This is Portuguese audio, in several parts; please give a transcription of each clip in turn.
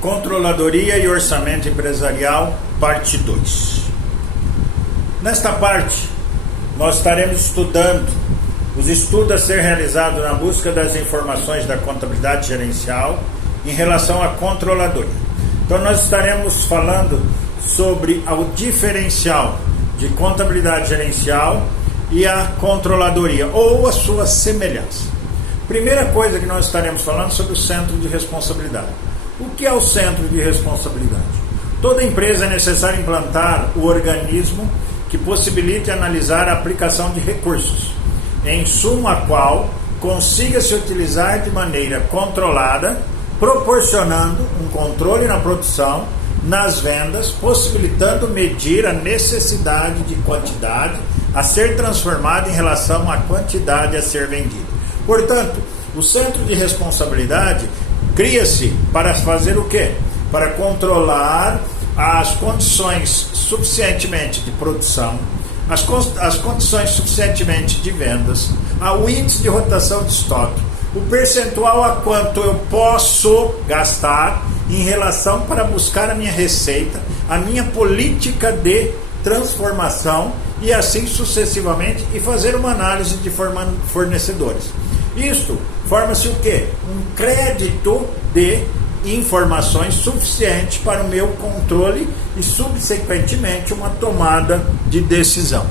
Controladoria e Orçamento Empresarial, parte 2. Nesta parte, nós estaremos estudando os estudos a ser realizados na busca das informações da contabilidade gerencial em relação à controladoria. Então, nós estaremos falando sobre o diferencial de contabilidade gerencial e a controladoria, ou a sua semelhança. Primeira coisa que nós estaremos falando sobre o centro de responsabilidade. O que é o centro de responsabilidade? Toda empresa é necessário implantar o organismo que possibilite analisar a aplicação de recursos, em suma a qual consiga se utilizar de maneira controlada, proporcionando um controle na produção, nas vendas, possibilitando medir a necessidade de quantidade a ser transformada em relação à quantidade a ser vendida. Portanto, o centro de responsabilidade cria-se para fazer o quê? Para controlar as condições suficientemente de produção, as condições suficientemente de vendas, o índice de rotação de estoque, o percentual a quanto eu posso gastar em relação para buscar a minha receita, a minha política de transformação e assim sucessivamente, e fazer uma análise de fornecedores. Isto forma-se o quê? Um crédito de informações suficiente para o meu controle e subsequentemente uma tomada de decisão.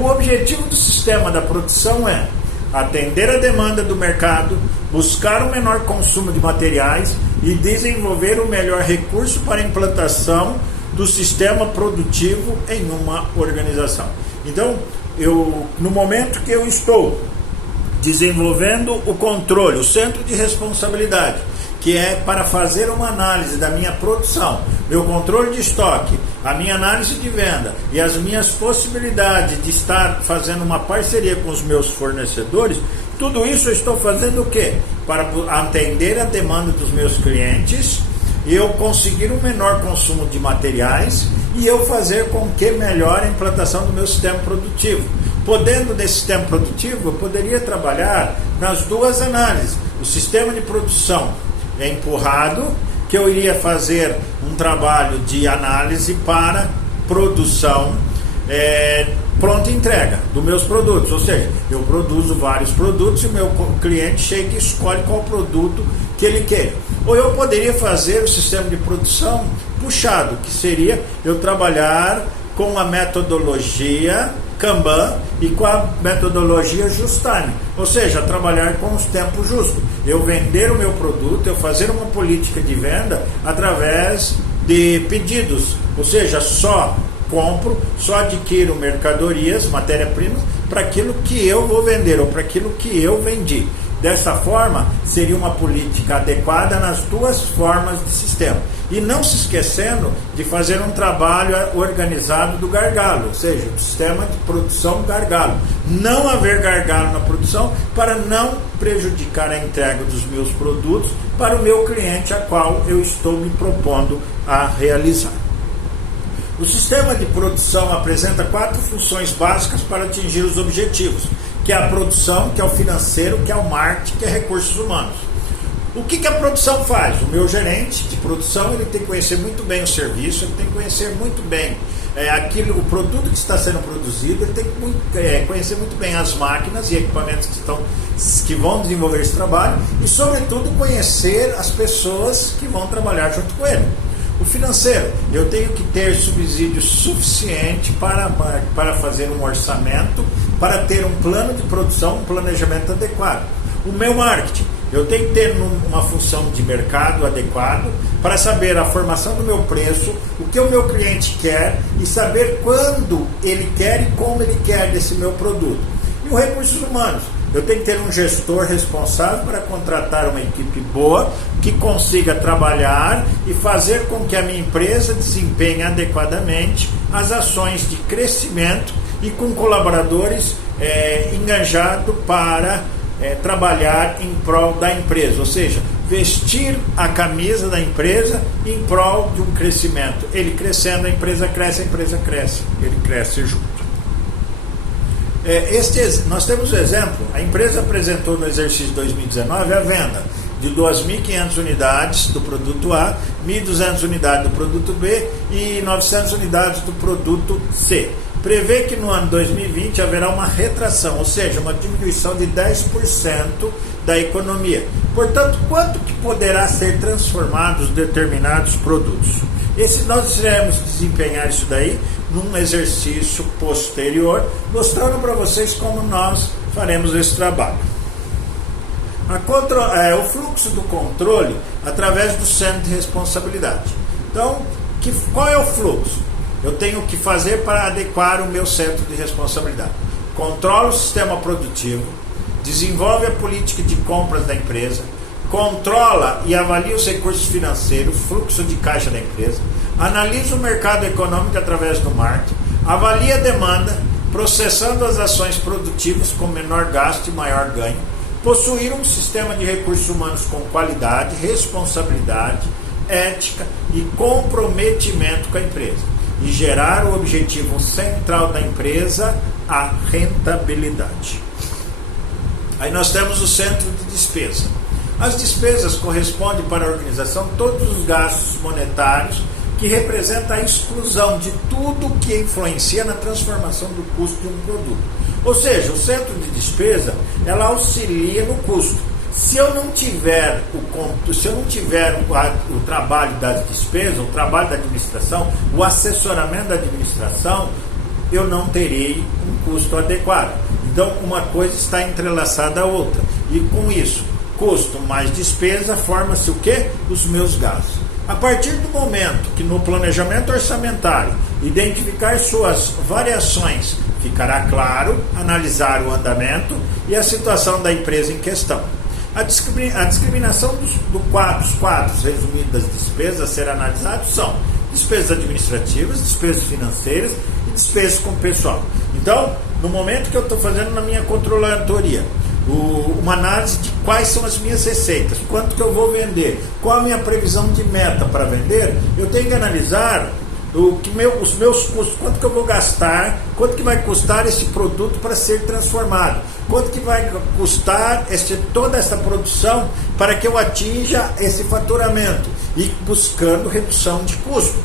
O objetivo do sistema da produção é atender a demanda do mercado, buscar o menor consumo de materiais e desenvolver o melhor recurso para a implantação do sistema produtivo em uma organização. Então, no momento que eu estou desenvolvendo o controle, o centro de responsabilidade, que é para fazer uma análise da minha produção, meu controle de estoque, a minha análise de venda e as minhas possibilidades de estar fazendo uma parceria com os meus fornecedores, tudo isso eu estou fazendo o quê? Para atender a demanda dos meus clientes, eu conseguir um menor consumo de materiais e eu fazer com que melhore a implantação do meu sistema produtivo. Podendo desse sistema produtivo, eu poderia trabalhar nas duas análises. O sistema de produção é empurrado, que eu iria fazer um trabalho de análise para produção pronta entrega dos meus produtos, ou seja, eu produzo vários produtos e o meu cliente chega e escolhe qual produto que ele quer. Ou eu poderia fazer o sistema de produção puxado, que seria eu trabalhar com a metodologia Kanban e com a metodologia Just Time, ou seja, trabalhar com os tempos justos. Eu vender o meu produto, eu fazer uma política de venda através de pedidos, ou seja, só compro, só adquiro mercadorias, matéria-primas, para aquilo que eu vou vender ou para aquilo que eu vendi. Dessa forma, seria uma política adequada nas duas formas de sistema. E não se esquecendo de fazer um trabalho organizado do gargalo, ou seja, o sistema de produção gargalo. Não haver gargalo na produção para não prejudicar a entrega dos meus produtos para o meu cliente, a qual eu estou me propondo a realizar. O sistema de produção apresenta 4 funções básicas para atingir os objetivos, que é a produção, que é o financeiro, que é o marketing, que é recursos humanos. O que a produção faz? O meu gerente de produção ele tem que conhecer muito bem o serviço, ele tem que conhecer muito bem o produto que está sendo produzido, ele tem que conhecer muito bem as máquinas e equipamentos que vão desenvolver esse trabalho e, sobretudo, conhecer as pessoas que vão trabalhar junto com ele. O financeiro, eu tenho que ter subsídio suficiente para fazer um orçamento, para ter um plano de produção, um planejamento adequado. O meu marketing, eu tenho que ter uma função de mercado adequado para saber a formação do meu preço, o que o meu cliente quer e saber quando ele quer e como ele quer desse meu produto. E os recursos humanos, eu tenho que ter um gestor responsável para contratar uma equipe boa, que consiga trabalhar e fazer com que a minha empresa desempenhe adequadamente as ações de crescimento e com colaboradores engajados para trabalhar em prol da empresa, ou seja, vestir a camisa da empresa em prol de um crescimento. Ele crescendo, a empresa cresce, ele cresce junto. Nós temos o exemplo, a empresa apresentou no exercício de 2019 a venda de 2.500 unidades do produto A, 1.200 unidades do produto B e 900 unidades do produto C. Prevê que no ano 2020 haverá uma retração, ou seja, uma diminuição de 10% da economia. Portanto, quanto que poderá ser transformados determinados produtos? Nós iremos desempenhar isso daí num exercício posterior, mostrando para vocês como nós faremos esse trabalho. O fluxo do controle através do centro de responsabilidade. Então, qual é o fluxo? Eu tenho que fazer para adequar o meu centro de responsabilidade. Controla o sistema produtivo, desenvolve a política de compras da empresa, controla e avalia os recursos financeiros, fluxo de caixa da empresa, analisa o mercado econômico através do marketing, avalia a demanda, processando as ações produtivas com menor gasto e maior ganho, possuir um sistema de recursos humanos com qualidade, responsabilidade, ética e comprometimento com a empresa, e gerar o objetivo central da empresa, a rentabilidade. Aí nós temos o centro de despesa. As despesas correspondem para a organização todos os gastos monetários que representam a exclusão de tudo que influencia na transformação do custo de um produto. Ou seja, o centro de despesa, ela auxilia no custo. Se eu não tiver o trabalho das despesas, o trabalho da administração, o assessoramento da administração, eu não terei um custo adequado. Então, uma coisa está entrelaçada à outra. E com isso, custo mais despesa, forma-se o quê? Os meus gastos. A partir do momento que no planejamento orçamentário identificar suas variações, ficará claro analisar o andamento e a situação da empresa em questão. A discriminação dos quadros resumidos das despesas a ser analisados são despesas administrativas, despesas financeiras e despesas com pessoal. Então, no momento que eu estou fazendo na minha controladoria, uma análise de quais são as minhas receitas, quanto que eu vou vender, qual a minha previsão de meta para vender, eu tenho que analisar os meus custos, quanto que eu vou gastar, quanto que vai custar esse produto para ser transformado, quanto que vai custar toda essa produção para que eu atinja esse faturamento e buscando redução de custo.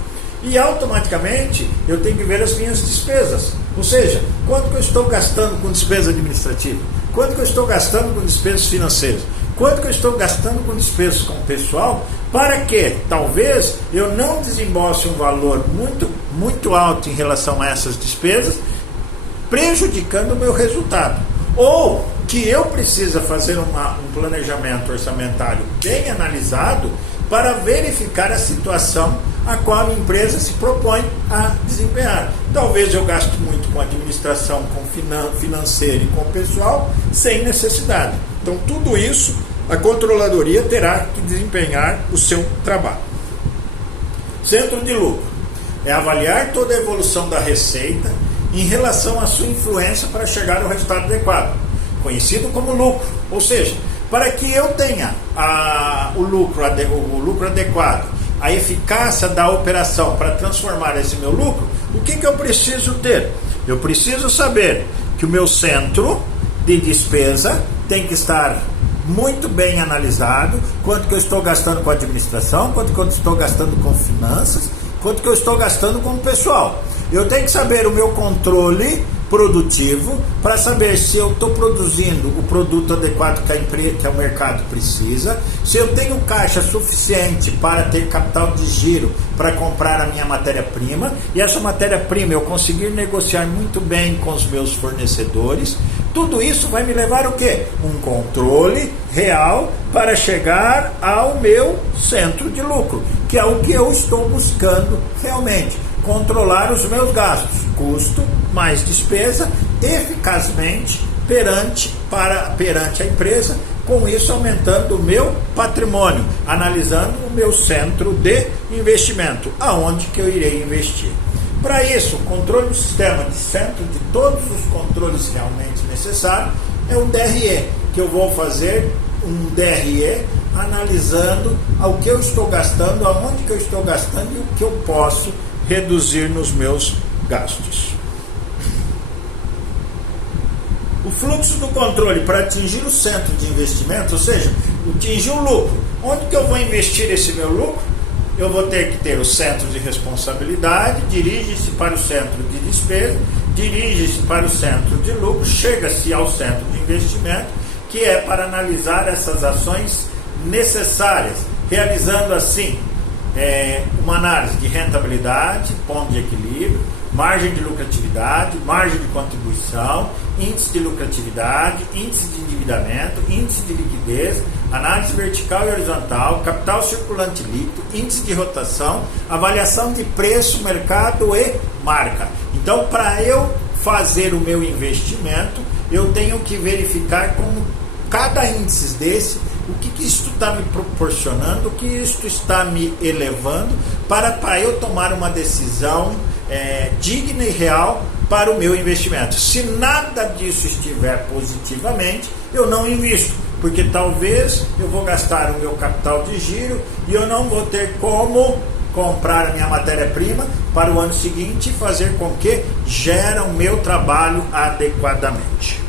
E automaticamente eu tenho que ver as minhas despesas, ou seja, quanto que eu estou gastando com despesa administrativa, quanto que eu estou gastando com despesas financeiras, quanto que eu estou gastando com despesas com o pessoal, para que talvez eu não desembolse um valor muito alto em relação a essas despesas, prejudicando o meu resultado. Ou que eu precisa fazer um planejamento orçamentário bem analisado para verificar a situação a qual a empresa se propõe a desempenhar. Talvez eu gaste muito com administração, com financeiro e com pessoal, sem necessidade. Então, tudo isso a controladoria terá que desempenhar o seu trabalho. Centro de lucro é avaliar toda a evolução da receita em relação à sua influência para chegar ao resultado adequado, conhecido como lucro. Ou seja, para que eu tenha o lucro adequado, a eficácia da operação para transformar esse meu lucro, o que eu preciso ter? Eu preciso saber que o meu centro de despesa tem que estar muito bem analisado, quanto que eu estou gastando com administração, quanto que eu estou gastando com finanças, quanto que eu estou gastando com o pessoal. Eu tenho que saber o meu controle produtivo para saber se eu estou produzindo o produto adequado que o mercado precisa, se eu tenho caixa suficiente para ter capital de giro para comprar a minha matéria-prima, e essa matéria-prima eu conseguir negociar muito bem com os meus fornecedores. Tudo isso vai me levar o quê? Um controle real para chegar ao meu centro de lucro, que é o que eu estou buscando realmente. Controlar os meus gastos, custo mais despesa, eficazmente perante a empresa, com isso aumentando o meu patrimônio, analisando o meu centro de investimento, aonde que eu irei investir. Para isso, o controle do sistema de centro de todos os controles realmente necessários é o DRE, que eu vou fazer um DRE analisando o que eu estou gastando, aonde que eu estou gastando e o que eu posso reduzir nos meus gastos. O fluxo do controle para atingir o centro de investimento, ou seja, atingir o lucro. Onde que eu vou investir esse meu lucro? Eu vou ter que ter o centro de responsabilidade, dirige-se para o centro de despesa, dirige-se para o centro de lucro, chega-se ao centro de investimento, que é para analisar essas ações necessárias, realizando assim uma análise de rentabilidade, ponto de equilíbrio, margem de lucratividade, margem de contribuição, índice de lucratividade, índice de endividamento, índice de liquidez, análise vertical e horizontal, capital circulante líquido, índice de rotação, avaliação de preço, mercado e marca. Então, para eu fazer o meu investimento, eu tenho que verificar como cada índice desse, o que isto está me proporcionando, o que isto está me elevando, para eu tomar uma decisão digna e real para o meu investimento. Se nada disso estiver positivamente, eu não invisto, porque talvez eu vou gastar o meu capital de giro e eu não vou ter como comprar a minha matéria-prima para o ano seguinte e fazer com que gere o meu trabalho adequadamente.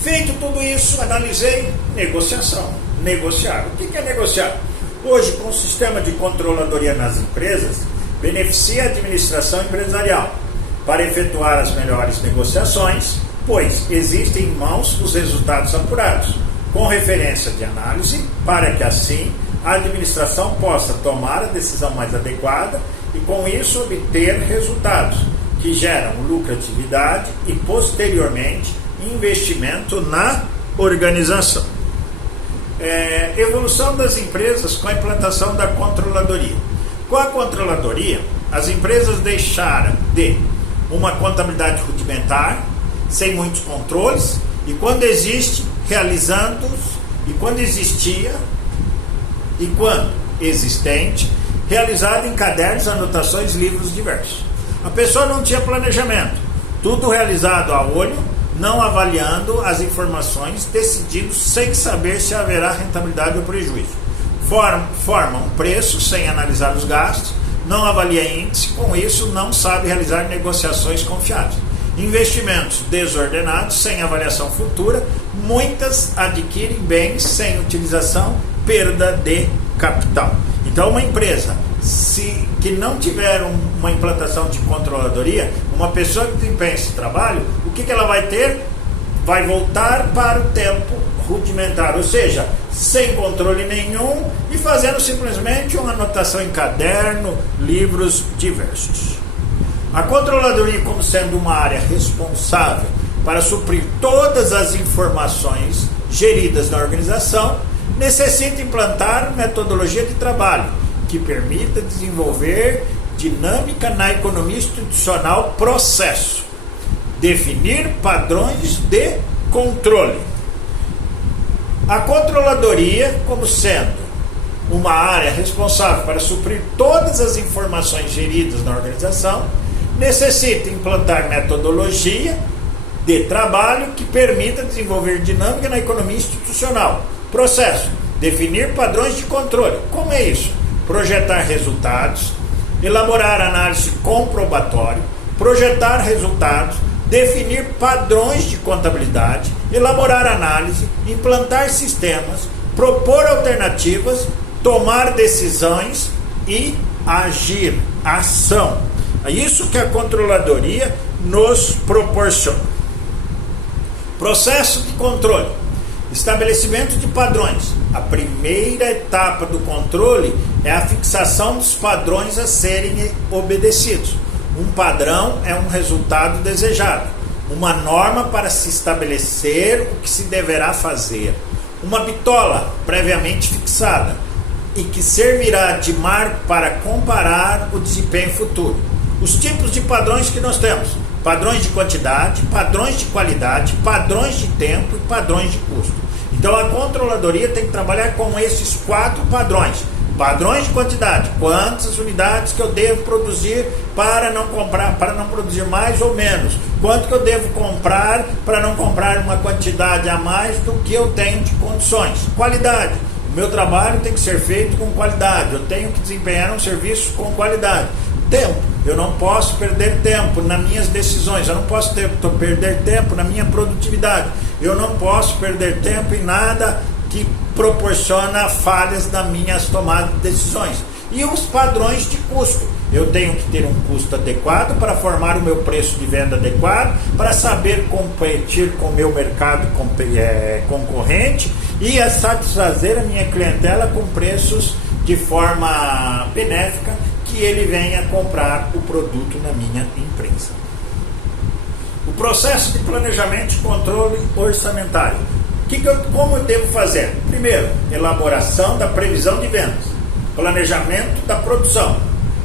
Feito tudo isso, analisei negociação. Negociar. O que é negociar? Hoje, com o sistema de controladoria nas empresas, beneficia a administração empresarial para efetuar as melhores negociações, pois existem em mãos os resultados apurados, com referência de análise, para que assim a administração possa tomar a decisão mais adequada e com isso obter resultados que geram lucratividade e posteriormente investimento na organização. Evolução das empresas com a implantação da controladoria. Com a controladoria, as empresas deixaram de uma contabilidade rudimentar, sem muitos controles, e quando existe, realizando-os, e quando existia, e quando existente, realizado em cadernos, anotações, livros diversos. A pessoa não tinha planejamento, tudo realizado a olho, não avaliando as informações, decidindo sem saber se haverá rentabilidade ou prejuízo. Forma um preço sem analisar os gastos, não avalia índice, com isso não sabe realizar negociações confiáveis. Investimentos desordenados, sem avaliação futura, muitas adquirem bens sem utilização, perda de capital. Então, uma empresa que não tiver uma implantação de controladoria, uma pessoa que desempenha esse trabalho, o que ela vai ter? Vai voltar para o tempo rudimentar, ou seja, sem controle nenhum e fazendo simplesmente uma anotação em caderno, livros diversos. A controladoria, como sendo uma área responsável para suprir todas as informações geridas na organização, necessita implantar metodologia de trabalho que permita desenvolver dinâmica na economia institucional, processo, definir padrões de controle. A controladoria, como sendo uma área responsável para suprir todas as informações geridas na organização, necessita implantar metodologia de trabalho que permita desenvolver dinâmica na economia institucional. Processo, definir padrões de controle. Como é isso? Projetar resultados, elaborar análise comprobatória, projetar resultados, definir padrões de contabilidade, elaborar análise, implantar sistemas, propor alternativas, tomar decisões e agir, ação. É isso que a controladoria nos proporciona. Processo de controle. Estabelecimento de padrões. A primeira etapa do controle é a fixação dos padrões a serem obedecidos. Um padrão é um resultado desejado, uma norma para se estabelecer o que se deverá fazer, uma bitola previamente fixada e que servirá de marco para comparar o desempenho futuro. Os tipos de padrões que nós temos: padrões de quantidade, padrões de qualidade, padrões de tempo e padrões de custo. Então a controladoria tem que trabalhar com esses 4 padrões. Padrões de quantidade, quantas unidades que eu devo produzir para não produzir mais ou menos, quanto que eu devo comprar para não comprar uma quantidade a mais do que eu tenho de condições. Qualidade, o meu trabalho tem que ser feito com qualidade, eu tenho que desempenhar um serviço com qualidade. Tempo, eu não posso perder tempo nas minhas decisões, eu não posso perder tempo na minha produtividade, Eu não posso perder tempo em nada que proporciona falhas nas minhas tomadas de decisões. E os padrões de custo. Eu tenho que ter um custo adequado para formar o meu preço de venda adequado, para saber competir com o meu mercado concorrente e a satisfazer a minha clientela com preços de forma benéfica, que ele venha comprar o produto na minha empresa. O processo de planejamento e controle orçamentário. Como eu devo fazer? Primeiro, elaboração da previsão de vendas, planejamento da produção,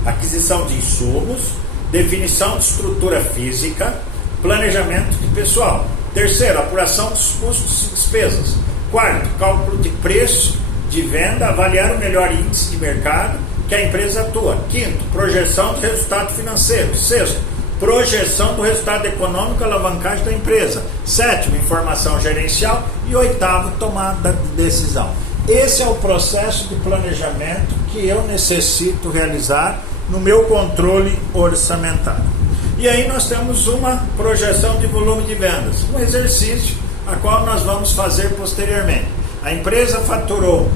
aquisição de insumos, definição de estrutura física, planejamento de pessoal. Terceiro, apuração dos custos e despesas. Quarto, cálculo de preço de venda, avaliar o melhor índice de mercado que a empresa atua. Quinto, projeção de resultado financeiro. Sexto, projeção do resultado econômico e alavancagem da empresa. Sétimo, informação gerencial. E oitavo, tomada de decisão. Esse é o processo de planejamento que eu necessito realizar no meu controle orçamentário. E aí nós temos uma projeção de volume de vendas, um exercício a qual nós vamos fazer posteriormente. A empresa faturou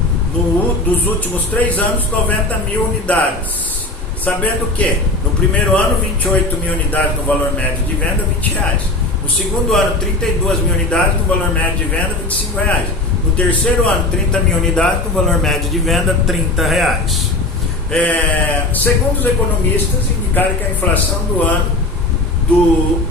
dos últimos 3 anos 90 mil unidades, sabendo que no primeiro ano 28 mil unidades no valor médio de venda, R$20. No segundo ano 32 mil unidades no valor médio de venda, R$25. No terceiro ano 30 mil unidades no valor médio de venda, R$30. Segundo os economistas, indicaram que a inflação do ano 1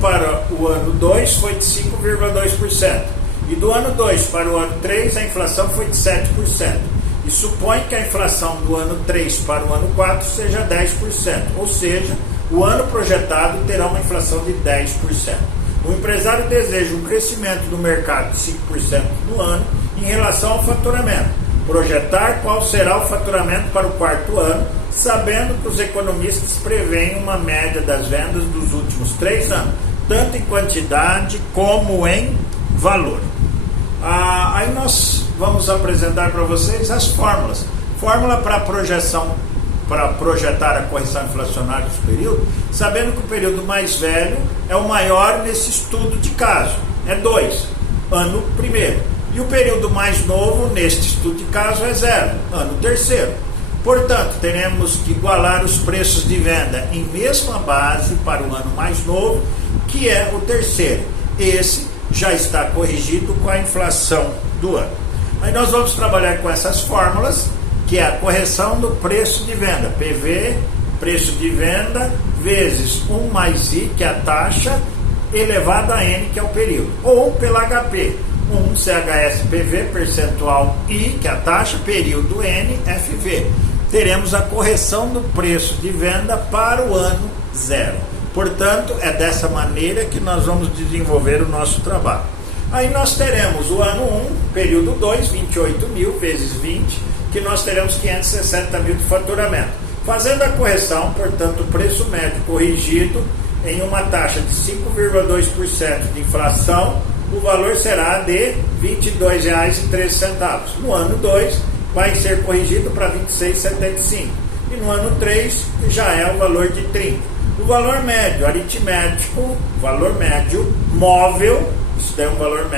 para o ano 2 foi de 5,2%. E do ano 2 para o ano 3, a inflação foi de 7%. E supõe que a inflação do ano 3 para o ano 4 seja 10%. Ou seja, o ano projetado terá uma inflação de 10%. O empresário deseja um crescimento do mercado de 5% no ano em relação ao faturamento. Projetar qual será o faturamento para o quarto ano, sabendo que os economistas preveem uma média das vendas dos últimos 3 anos, tanto em quantidade como em valor. Aí nós vamos apresentar para vocês as fórmulas. Fórmula para projeção, para projetar a correção inflacionária do período, sabendo que o período mais velho é o maior nesse estudo de caso, é 2, ano primeiro. E o período mais novo neste estudo de caso é 0, ano terceiro. Portanto, teremos que igualar os preços de venda em mesma base para o ano mais novo, que é o terceiro. Esse já está corrigido com a inflação do ano. Aí nós vamos trabalhar com essas fórmulas, que é a correção do preço de venda, PV, preço de venda, vezes 1 mais I, que é a taxa, elevado a N, que é o período, ou pela HP, 1 CHS PV, percentual I, que é a taxa, período N, FV. Teremos a correção do preço de venda para o ano 0. Portanto, é dessa maneira que nós vamos desenvolver o nosso trabalho. Aí nós teremos o ano 1, período 2, 28 mil vezes 20, que nós teremos 560 mil de faturamento. Fazendo a correção, portanto, o preço médio corrigido em uma taxa de 5,2% de inflação, o valor será de R$ 22,13. No ano 2, vai ser corrigido para R$ 26,75. E no ano 3, já é o valor de 30. O valor médio aritmético, valor médio móvel, isso daí é um valor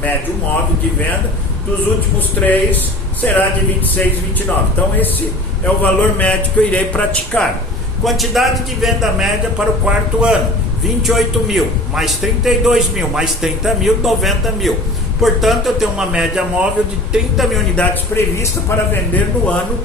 médio móvel de venda, dos últimos 3 será de 26,29. Então esse é o valor médio que eu irei praticar. Quantidade de venda média para o quarto ano, 28 mil, mais 32 mil, mais 30 mil, 90 mil. Portanto, eu tenho uma média móvel de 30 mil unidades prevista para vender no ano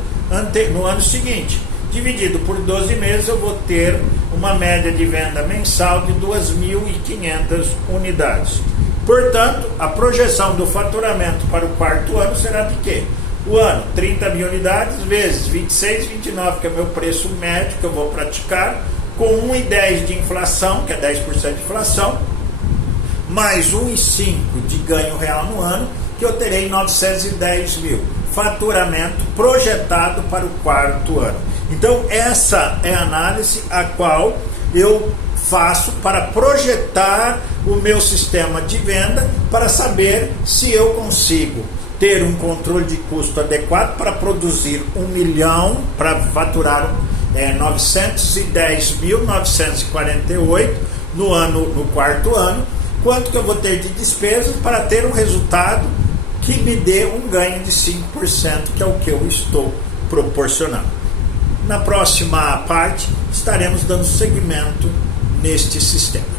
seguinte. Dividido por 12 meses, eu vou ter uma média de venda mensal de 2.500 unidades. Portanto, a projeção do faturamento para o quarto ano será de quê? O ano, 30 mil unidades vezes 26,29, que é o meu preço médio que eu vou praticar, com 1,10 de inflação, que é 10% de inflação, mais 1,5 de ganho real no ano, que eu terei 910 mil. Faturamento projetado para o quarto ano. Então, essa é a análise a qual eu faço para projetar o meu sistema de venda, para saber se eu consigo ter um controle de custo adequado para produzir 1 milhão, para faturar 910.948 no quarto ano, quanto que eu vou ter de despesas para ter um resultado que me dê um ganho de 5%, que é o que eu estou proporcionando. Na próxima parte, estaremos dando seguimento neste sistema.